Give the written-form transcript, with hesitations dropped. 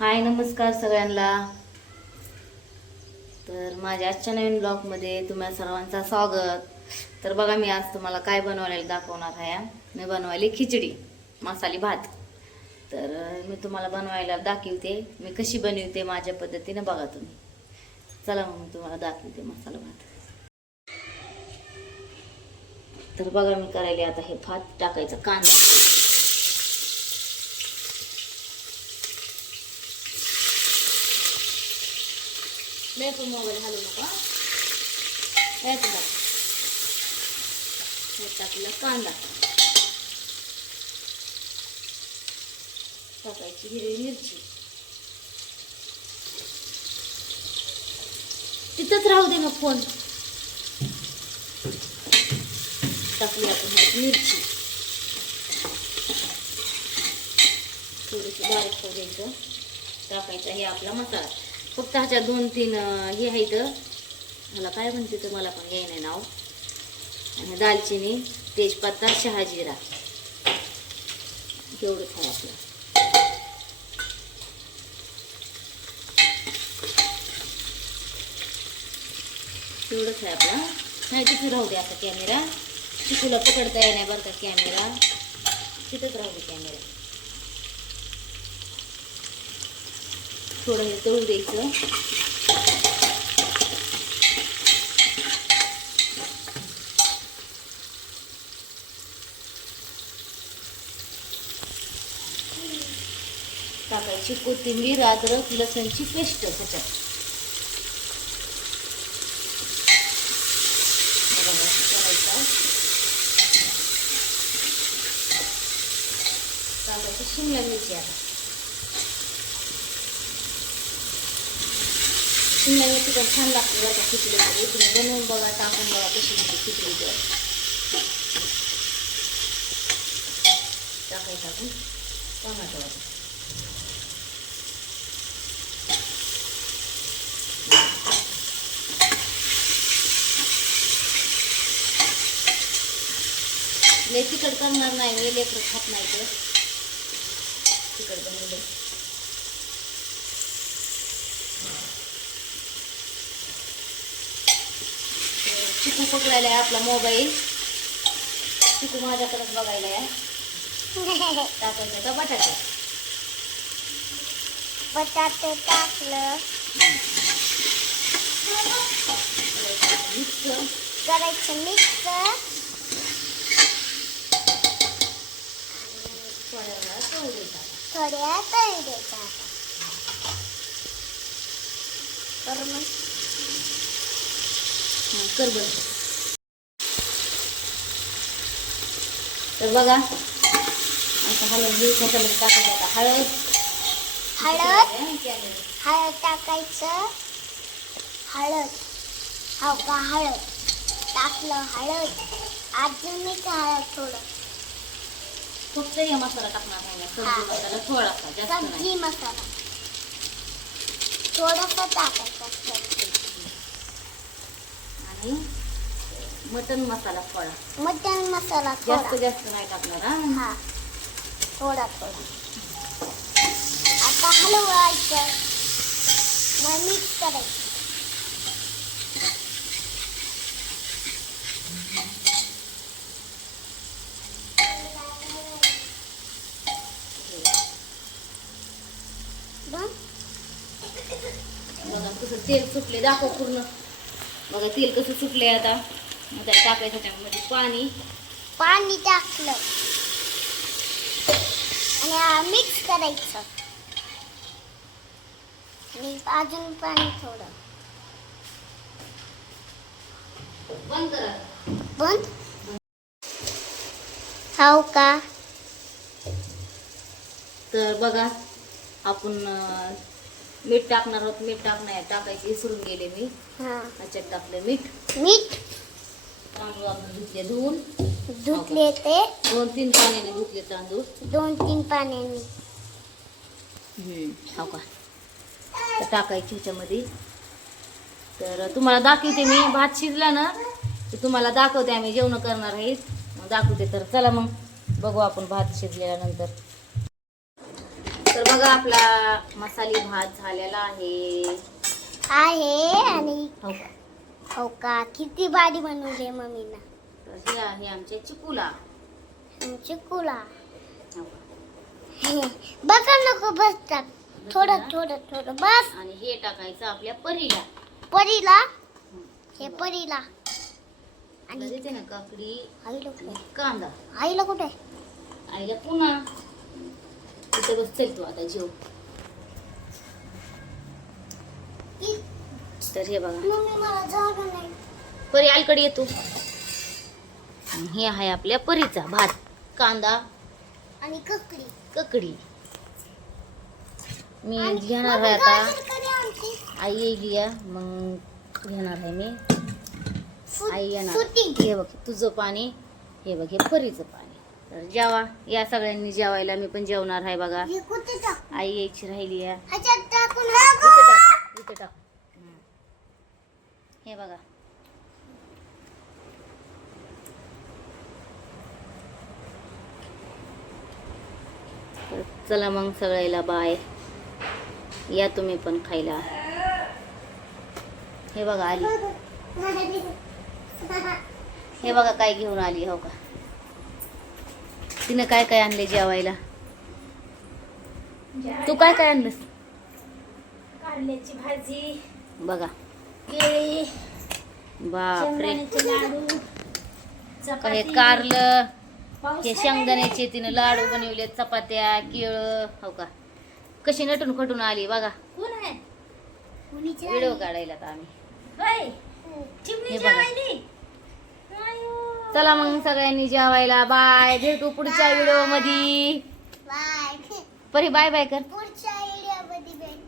हाय नमस्कार सगळ्यांना. तर माझ्या आजच्या नवीन ब्लॉगमध्ये तुम्हा सर्वांचं स्वागत. तर बघा मी आज तुम्हाला काय बनवायला दाखवणार आहे. मी बनवायली खिचडी मसाली भात. तर मी तुम्हाला बनवायला दाखवते मी कशी बनवते माझ्या पद्धतीने. बघा तुम्ही. चला मग मी तुम्हाला दाखवते मसाला भात. तर बघा मी करायला आता हे भात टाकायचं कांदा. लय पण मोबाईल घालू नका. टाकला कांदा, टाकायची हिरवी मिरची. तिथंच राहू दे ना फोन. टाकली आपण मिरची थोडीशी बारीक करून द्यायचं. टाकायचं हे आपला मसाला. फक्त ह्याच्या 2-3 हे आहेत. मला काय म्हणते तर मला पण घ्याय नाही नाव. आणि दालचिनी, तेजपत्ता, शहाजिरा एवढंच आहे आपलं. एवढंच आहे आपला. नाही तिथे राहू दे आता कॅमेरा. चिकूला पकडता येणार बरं का कॅमेरा. तिथंच राहू दे कॅमेरा. थोडं हे तळू द्यायचं. टाकायची कोथिंबीर, अद्रक, लसणची पेस्ट त्याच्यात. टाकायची शिमला मिरची. आता शिमला मिरची तर छान लागते बघा खिचडीमध्ये. तुम्ही बनवून बघा, टाकून बघा कशी होते खिचडी. तर टाकायचं आपण टोमॅटो. लय तिखट करणार नाही मी. लेकरं खात नाही तर तिखट बनवलं. चिकू पकडायला आहे आपला मोबाईल. चिकू माझ्याकडेच बघायला आहे. टाकायचं का बटाटे. बटाटे टाकलं. मिक्स करायचं मिक्स. थोड्या तळी द्यायचा. तर मग कर बरं. तर बघा आता हळद घेऊ. त्याच्यामध्ये टाकायचं आता हळद. हळद टाकायचं. हळद हो का. हळद टाकलं. हळद अजून मी हळद थोडं. फक्त हे मसाला टाकणार नाही. सब्जी मसाला थोडासा, जास्त नाही. सब्जी मसाला थोडासा टाकायचा. आणि मटन मसाला थोडा. मटन मसाला जास्त थोडा. जास्त नाही टाकणार. हा थोडा. आता हलवायचं. मग मिक्स करायचं. बघा कसं तेल सुटले. दाखव पूर्ण. बघा तेल कसं सुटले. आता आता टाकायचं त्यामध्ये पाणी टाकलं आणि मिक्स करायचं. आणि अजून पाणी थोडं. बंद करा. बंद हो का. तर बघा आपण मीठ टाकणार आहोत. मीठ टाकायची विसरून गेले मी. त्याच्यात टाकलं मीठ. तांदूळ आपण धुतले ते 2-3 पाण्याने धुतले तांदूळ. 2-3 पाण्याने. हो का. तर टाकायची ह्याच्यामध्ये. तर तुम्हाला दाखवते मी. भात शिजला ना तर तुम्हाला दाखवते. आम्ही जेवण करणार आहेत मग दाखवते. तर चला मग बघू आपण भात शिजल्यानंतर. तर बघा आपला मसाली भात झालेला आहे. आणि हो का? हो का किती भारी बनवले मम्मीना. तर हे आहे आमचे चिकुला. चिकुला हो का? बघा नको बस टाक. थोडं थोडं थोडं बस. आणि हे टाकायचं आपल्या परीला. परीला हं. हे परीला. आणि देते ना काकडी आईला आणि कुठे कांदा. आईला कुठे आईला पुन्हा तिथे बसतील तू आता जेव. तर हे बघा मम्मी मला जागा नाही. परी अलीकडे येतो. आणि हे आहे आपल्या परीचा भात, कांदा, आणि ककडी ककडी. मी आणि घेणार मम्मी आहे आता. गाजर कधी आणते? आई येईल या मग घेणार आहे मी. आई येणार. शूटिंग. हे बघ तुझं पाणी, हे बघ हे परीचं पाणी. तर जेवा या सगळ्यांनी जेवायला. मी पण जेवणार आहे बघा. हे कुठे टाक? आई यायची राहिली आहे. ह्याच्यात टाकून इथे टाक, इथे टाक. हे बघा तर चला मग सगळ्याला बाय. या तुम्ही पण खायला. हे बघा आली. हे बघा काय घेऊन आली. हो का? तिने काय काय आणले जेवायला? तू काय काय आणलंस? कारल्याची भाजी, बघा केळी, बापरे. शेंगदाण्याचे लाडू, हे चपाती. कारलं, पाऊस हे आहे शेंगदाण्याचे तिने लाडू बनवले, चपात्या, केळ. हो का? कशी नटून खटून आली बघा. कोण आहे? कोणीची व्हिडिओ आई? काढायला आता आम्ही. होय. हे चिमणीची बघा. आईली. आयो. चला मग सगळ्यांनी जेवायला. बाय. भेटू पुढच्या व्हिडिओ मध्ये. बाय. परी बाय बाय कर. पुढच्या व्हिडिओमध्ये भेटू.